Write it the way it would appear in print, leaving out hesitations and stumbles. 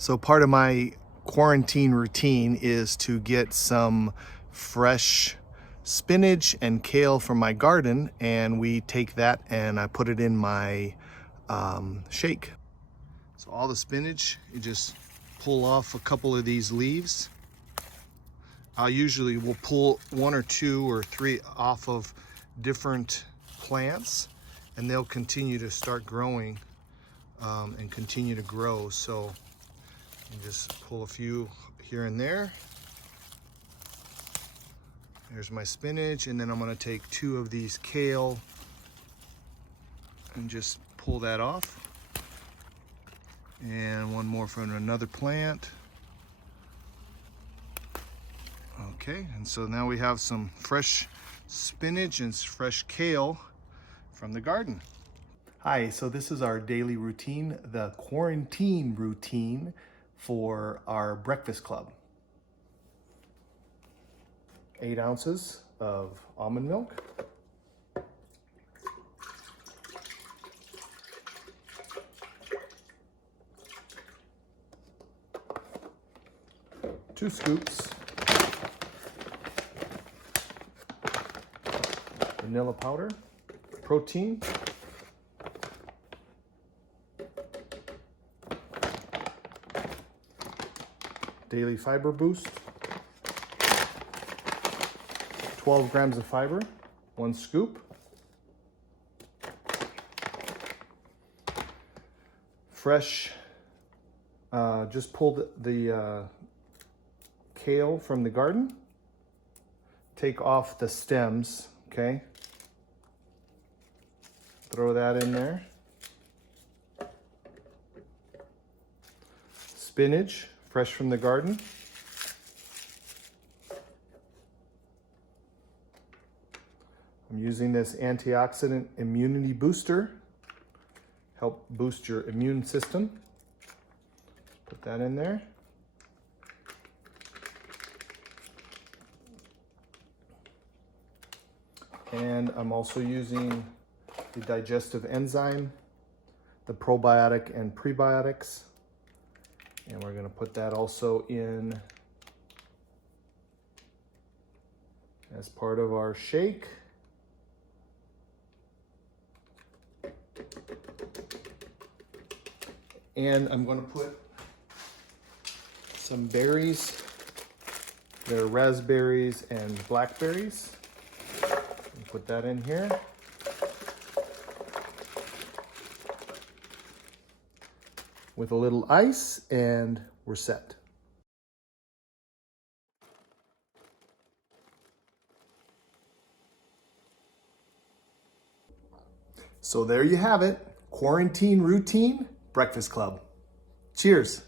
So part of my quarantine routine is to get some fresh spinach and kale from my garden, and we take that and I put it in my shake. So all the spinach, you just pull off a couple of these leaves. I usually will pull 1 or 2 or 3 off of different plants, and they'll continue to start growing and continue to grow. So you just pull a few here and there. There's my spinach, and then I'm gonna take 2 of these kale and just pull that off. And 1 more from another plant. Okay, and so now we have some fresh spinach and fresh kale from the garden. Hi, so this is our daily routine, the quarantine routine for our breakfast club. 8 ounces of almond milk. 2 scoops vanilla powder, protein, daily fiber boost, 12 grams of fiber, 1 scoop, fresh, just pulled the kale from the garden, take off the stems, okay? Throw that in there. Spinach, fresh from the garden. I'm using this antioxidant immunity booster, help boost your immune system. Put that in there. And I'm also using the digestive enzyme, the probiotic and prebiotics. And we're gonna put that also in as part of our shake. And I'm gonna put some berries. They're raspberries and blackberries. Put that in here. With a little ice, and we're set. So there you have it, quarantine routine breakfast club. Cheers.